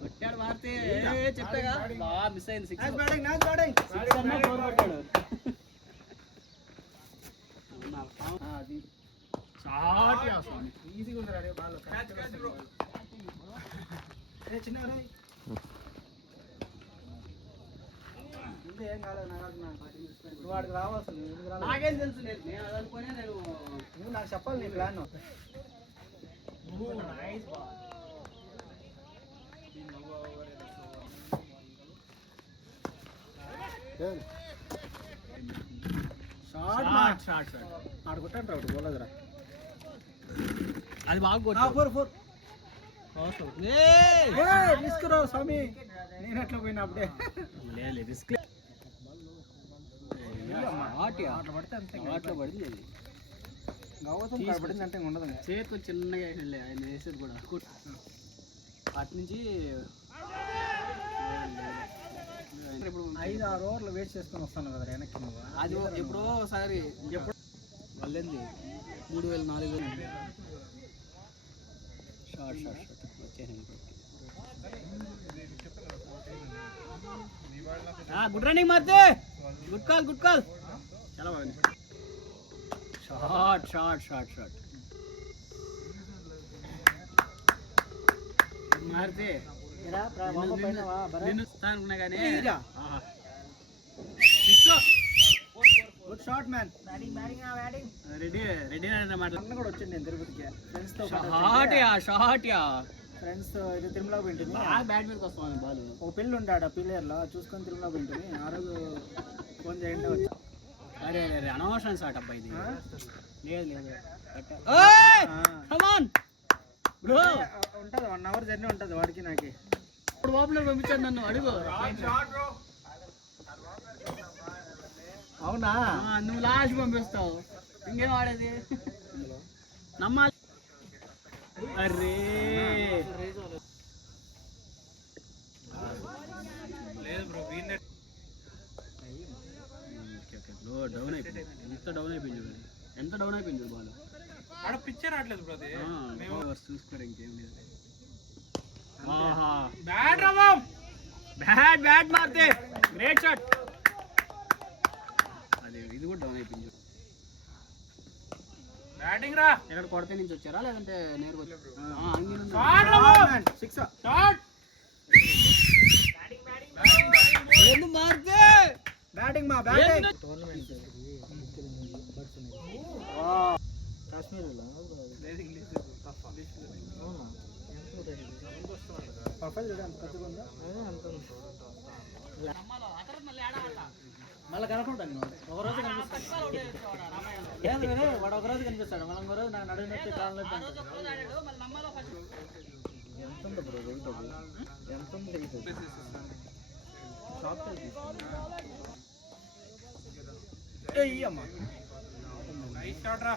కొట్టాడు మారితే చెప్పాగా బాగా మిస్ అయింది. వాడికి రావాల్సింది నాకేం తెలుసు. నేను అది అనుకునే నువ్వు నాకు చెప్పాలి నీ ప్లాన్. ఆడుకుంటాను రావుడు పోలేదురా. అది బాగా తీసుకురావు స్వామి. నేను అట్లా పోయినా అప్పుడే రిస్క్ అట్లా పడితే అంతే. అట్లా పడింది అది గౌతమ్ పడింది అంటే ఉండదు. చేతితో చిన్నగా ఆయన వేసేది కూడా అటు నుంచి ఇప్పుడు 5-6 ఓవర్లు వేస్ట్ చేసుకొని వస్తాను కదా వెనక్కి. నువ్వు అది ఎప్పుడో ఒకసారి ఎప్పుడు వాళ్ళేంది 3000-4000 షార్ట్ వచ్చేసాను. గుడ్ రన్నింగ్ మారితే గుడ్ కాల్ చాలా బాగుంది. షార్ట్ మారితే నేను అనుకున్నా కానీ గుడ్ షాట్ మ్యాన్. రెడీ అన్నమాట కూడా వచ్చింది నేను తిరుపతికి ఫ్రెండ్స్ తో. ఫ్రెండ్స్ ఇది తిరుమల పోయింటుంది. బ్యాట్ మీదకి వస్తాను బాల్. ఒక పిల్లి ఉంటాడు పిల్లర్లో చూసుకొని తిరుమల పోయింటుంది. ఆ రోజు ఫోన్ చేయండి వచ్చి. అరే అనవసరం షాట్ అబ్బాయి ఇది. లేదు ఉంటుంది 1 అవర్ జర్నీ ఉంటుంది వాడికి నాకి. ఇప్పుడు ఓపెనర్ పంపించాడు నన్ను అడుగు. అవునా నువ్వు లాస్ట్ పంపిస్తావు ఇంకేం ఆడేది నమ్మాలి. అరే డౌన్ అయిపోయింది. ఎంత డౌన్ అయిపోయింది బాల్. ఆడ పిచ్చే రావట్లేదు బ్రో. అది చూసుకోరు ఇంకేం లేదు. బ్యాట్ మారితే గ్రేట్ షాట్. అది ఇది కూడా డౌన్ అయిపోయింది. బ్యాటింగ్ రా. ఎక్కడ కొడత నుంచి వచ్చారా లేదంటే నేరుగా మారితే బ్యాటింగ్ మా బ్యాటింగ్ కాశ్మీర్ ప్రొఫైల్ చూడ అంత పెద్దగా ఉందా. మళ్ళీ కనుక్కుంటాను. ఒక రోజు కనిపిస్తాడు ఏంది వాడు ఒక రోజు కనిపిస్తాడు. మళ్ళీ ఇంకో రోజు నాకు నడువు నొప్పి కాలు నొప్పి. ఎంత ఉంది బ్రో వెయిట్? అది ఎంత ఉంది వెయిట్? షాప్ అమ్మా నైస్ షాట్ రా.